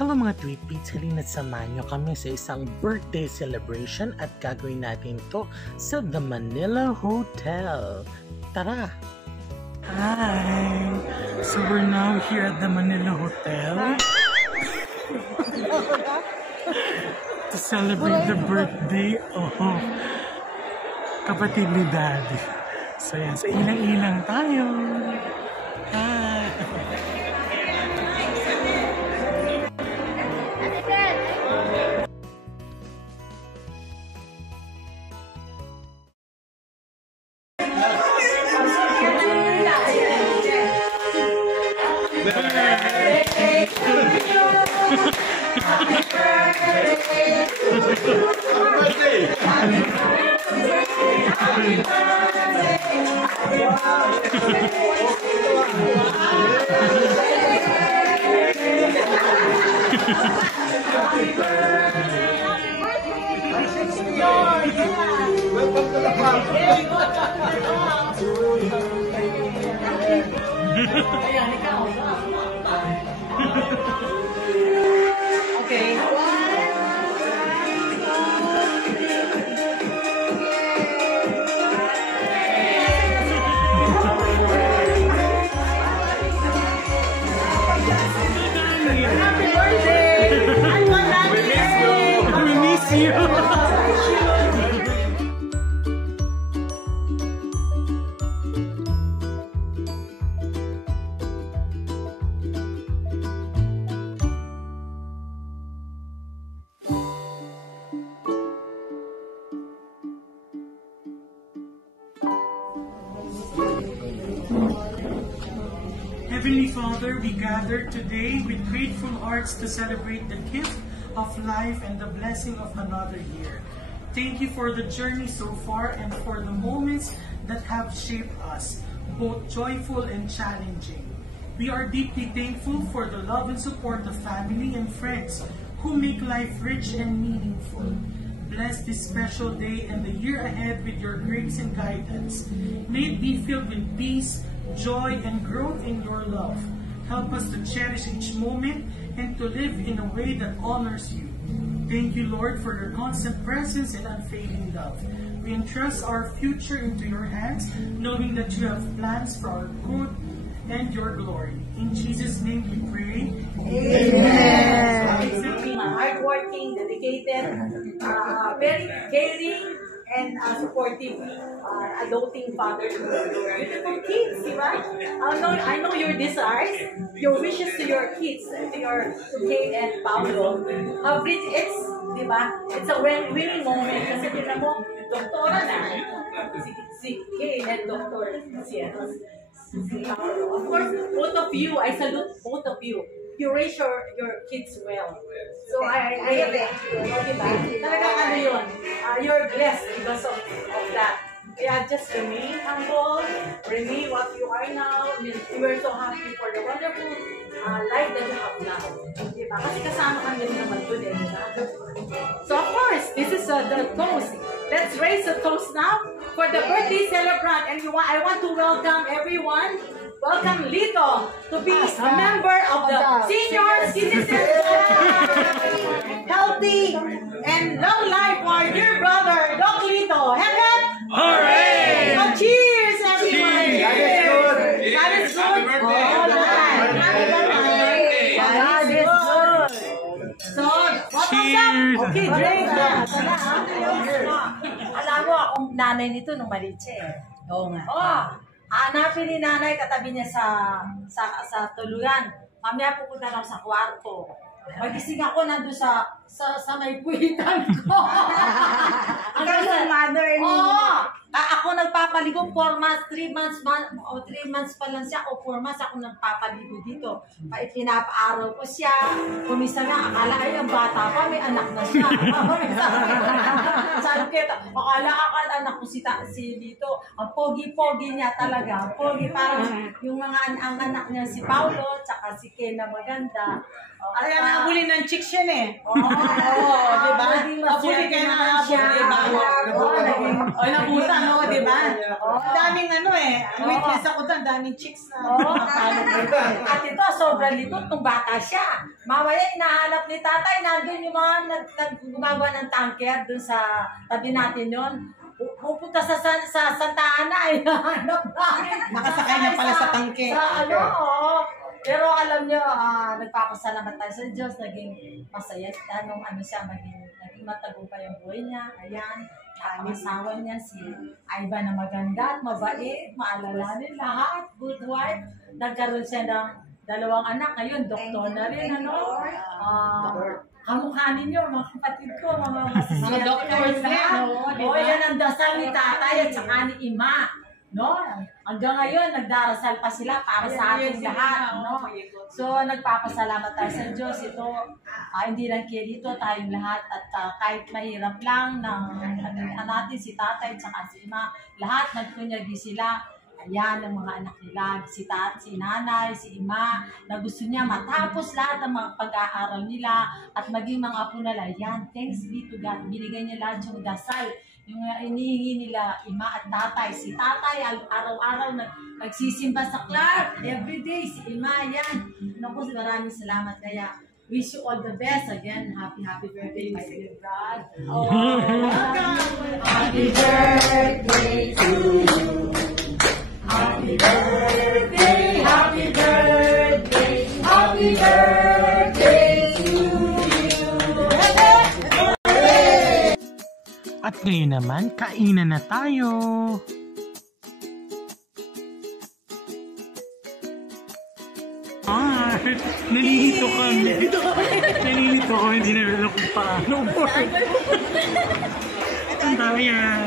Hello mga Tweetbeats, halina't samahan nyo kami sa isang birthday celebration at gagawin natin to sa The Manila Hotel. Tara! Hi! So we're now here at the Manila Hotel to celebrate the birthday of kapatid ni Daddy. So yan, sa ilang-ilang tayo. Hi! Okay. Happy birthday! We miss you! Heavenly Father, we gather today with grateful hearts to celebrate the gift of life and the blessing of another year. Thank you for the journey so far and for the moments that have shaped us, both joyful and challenging. We are deeply thankful for the love and support of family and friends who make life rich and meaningful. Bless this special day and the year ahead with your grace and guidance. May it be filled with peace, joy, and growth in your love. Help us to cherish each moment and to live in a way that honors you. Thank you, Lord, for your constant presence and unfailing love. We entrust our future into your hands, knowing that you have plans for our good and your glory. In Jesus' name we pray. Amen. Hardworking, dedicated, very caring, and supportive adulting father to beautiful kids, diba? I know your desires, your wishes to your kids, to Kate and Pablo. How rich it's, diba? It's a winning moment kasi tignan mo, doktora na, si Kate and Dr. Of course, both of you, I salute both of you. You raise your kids well. So I talagang ano yun, you're blessed because of that. Yeah, just remain humble, remain what you are now. I mean, we're so happy for the wonderful life that you have now. Diba? Kasi kasama kami rin naman dun eh, diba? So of course, this is the toast. Let's raise the toast now for the birthday celebrant. And I want to welcome everyone. Welcome Lito to be a member of the Senior Citizens Club. Healthy and long life for our dear brother, Doc Lito. Hep hep! Hooray! So cheers, everyone! Cheers! God is good. Happy birthday! Happy birthday! God is good. So, what's up? Okay, drink na. Alam mo, akong nanay nito nung maliit siya eh. Oo nga. Oh, hanapin ni nanay, katabi niya sa tuluyan. Mamaya pupunta lang sa kwarto. Magising ako nandun sa may puwitan ko. Ikaw sa mother-in-law. Oo. Ako nagpapaligo 4 months, 3 months, 3 months pa lang siya o 4 months ako nagpapaligo dito. Pinapaaraw ko siya. Kumisa nga, akala ay ang bata pa, may anak na siya. Sabi kita, akala anak ko si dito. Ang pogi-pogi niya talaga. Pogi, parang yung mga anak niya si Paulo, tsaka si Ken na maganda. Ay, naabuli ng chicks yan eh. Oo, diba? Abuli ka na abuli, diba? Ay, nabuta. no, di ba? Ang daming witness ako doon, daming chicks na. Oo, at ito, sobrang likot nung bata siya. Mamaya, inahanap ni tatay, nandun yung mga gumagawa ng tanker dun sa tabi natin yon. Pupunta sa Santa Ana, hinahanap namin. Nakasakay na pala sa tangke. Sa ano, oo. Pero alam nyo, nagpapasalamat tayo sa Diyos, naging masaya, naging matagumpay ang buhay niya. Ayan, ang asawa niya, si Ivan na maganda at mabait, maalalanin lahat, good wife. Nagkaroon siya ng 2 anak, ngayon, doktor na rin, kamukha ninyo, mga kapatid ko, mga masasiyat. Mga doctors lahat. din, Oo, yan ang dasal ni tatay at saka ni ima. No? Hanggang ngayon, nagdarasal pa sila para sa ating lahat. No? So, nagpapasalamat tayo sa Diyos. Ito, hindi lang kaya dito, tayong lahat. At kahit mahirap lang natin si tatay at saka si ima, lahat nagkunyagi sila. Ayan ang mga anak nila, si nanay, si ima, na gusto niya matapos lahat ng mga pag-aaral nila at maging mga apo nila. Yan, thanks be to God. Binigay niya lahat yung dasal, yung inihingi nila ima at tatay. Si tatay, araw-araw nagsisimba sa Clark, everyday. Si ima, yan. Naku, maraming salamat. Kaya, wish you all the best. Again, happy birthday, my dear God. Oh, happy birthday to you. Happy birthday, happy birthday, happy birthday to you. At ngayon naman, kainan na tayo. Nalilito kami. Hindi na alam kung paano. Ang daya.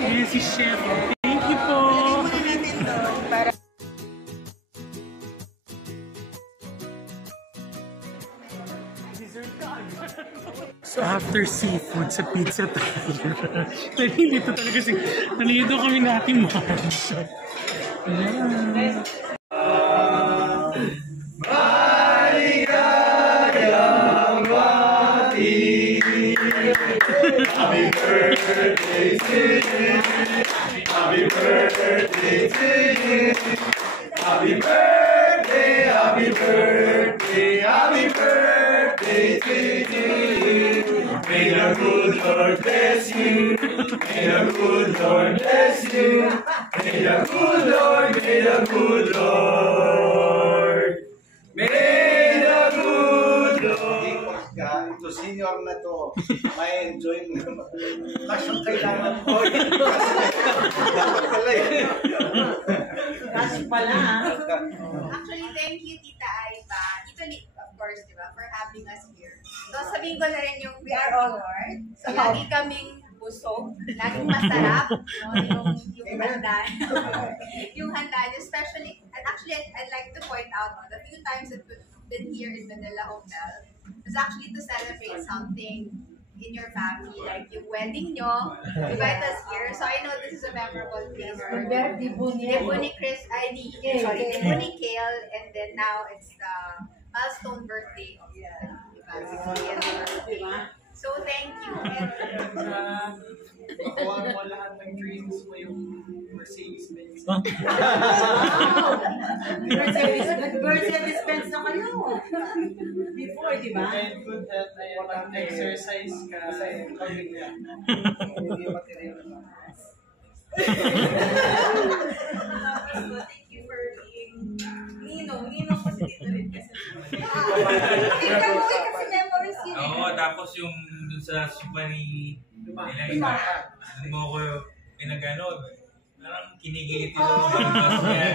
Ayan si Chef. Thank you po. So after seafood, sa pizza tayo. Nalilito talaga kasi nalilito kami natin March. Ayan. Happy birthday to you. Happy birthday to you. Happy birthday, happy birthday, happy birthday to you. May the good Lord bless you. May the good Lord bless you. May the good Lord, may the good Lord. May the good Lord. Ito senior na to, may enjoy mo. Kasyong kailangan ko. Dapat pala yun. Kasi pala. Actually, thank you, Tita Aiba. Tito Nick, of course, di ba, for having us here. So, sabihin ko na rin yung we are honored. So, lagi kaming busog, laging masarap, no? yung handa. Yung handa, especially, and actually, I'd like to point out, no, the few times that we've been here in Manila Hotel, was actually to celebrate something in your family, like yung wedding nyo, invite us here. So I know this is a memorable place for Debo ni Chris, ni Kale, and then now it's the milestone birthday of So thank you. Nakuha mo lahat ng dreams mo yung Mercedes-Benz. Mercedes-Benz na kayo. Before, di ba? And good health, mag-exercise ka. Hindi material na. Thank you for being Ninong kasi dito rin kasi. Oo, tapos yung dun sa supa ni Iba, dun mo ko pinagano, parang kinigilit yung bangkas niya.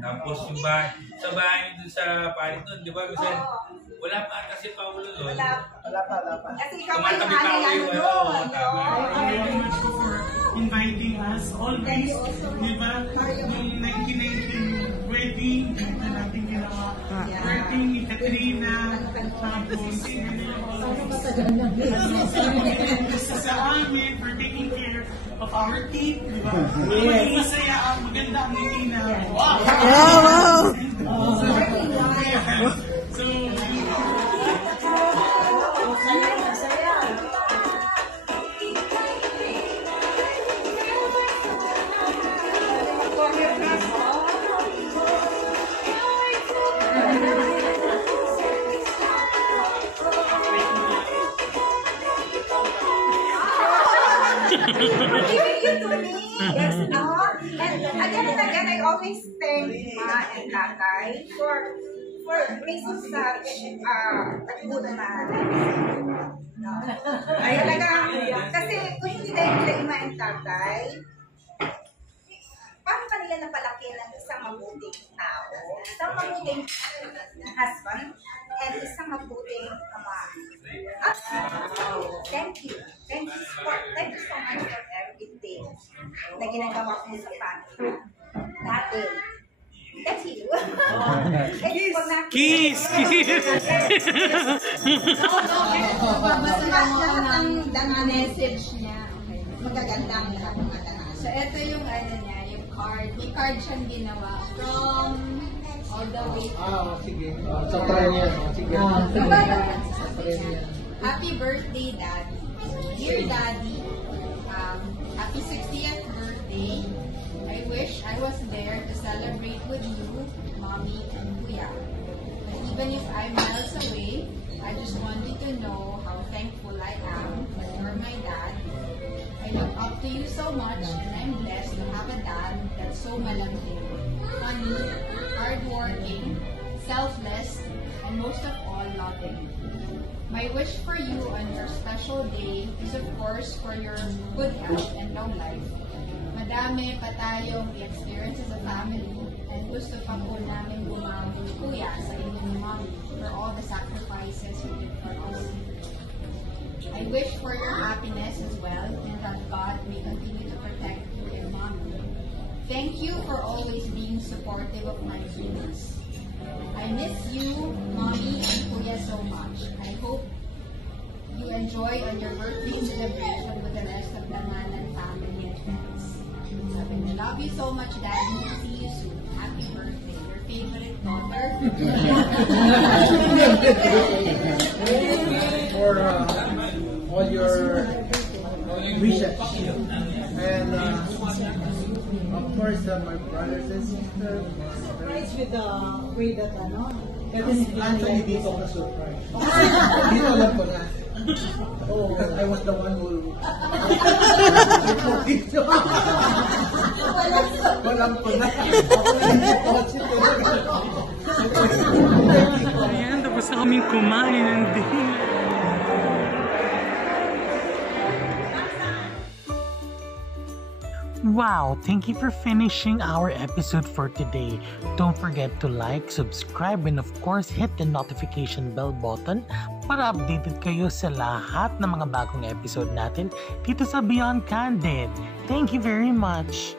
Tapos yung sa bahay niyo dun sa palit nun, di ba? Kasi wala pa ata si Paulo doon. Wala pa. Kasi ikaw pa yung Tumatabi pa ako yung Thank you very much for inviting us always. Di ba? Yung 1919 wedding, na natin ginawa. Wedding ni Katrina. Tapos sa amin for taking care of our team. Di ba? Maging masaya ang maganda ang nilina. Wow! So, always thank Ma and Tatay for making such a good man. No. Ay, talaga, kasi kung hindi dahil nila Ima and Tatay, paano pa nila napalaki ng isang mabuting tao, isang mabuting husband, and isang mabuting ama. Thank you. Thank you so much for everything na ginagawa ko sa family. Dati. That's you. Kiss! Basta ang message niya. Magaganda ang lahat ng mga tanan. So, ito yung ano niya, yung card. May card siyang ginawa from all the way Sige. Sa premier. Sige. Happy birthday, Daddy. Dear Daddy, happy 60th birthday. I wish I was there to celebrate with you, Mommy and Kuya. But even if I'm miles away, I just want you to know how thankful I am that you're my dad. I look up to you so much, and I'm blessed to have a dad that's so malambing, funny, hardworking, selfless, and most of all, loving. My wish for you on your special day is of course for your good health and long life. Madami pa tayong i-experience as a family, and gusto pa po namin bumawi Kuya sa inyong mommy for all the sacrifices you did for us. I wish for your happiness as well, and that God may continue to protect you and mommy. Thank you for always being supportive of my dreams. I miss you, Mommy, and Kuya so much. I hope you enjoy on your birthday celebration with the rest of the Manan family and friends. I love you so much, Daddy. See you soon. Happy birthday. Your favorite daughter. For all your wishes. And of course, my brothers and sisters. Surprise with the way that Actually, dito ka surprise. Dito alam ko na. Oh, I was the one who... Walang ko na. Ayan, tapos na kaming kumain ng dinner. Wow, thank you for finishing our episode for today. Don't forget to like, subscribe, and of course, hit the notification bell button para updated kayo sa lahat ng mga bagong episode natin dito sa Beyond Candid. Thank you very much!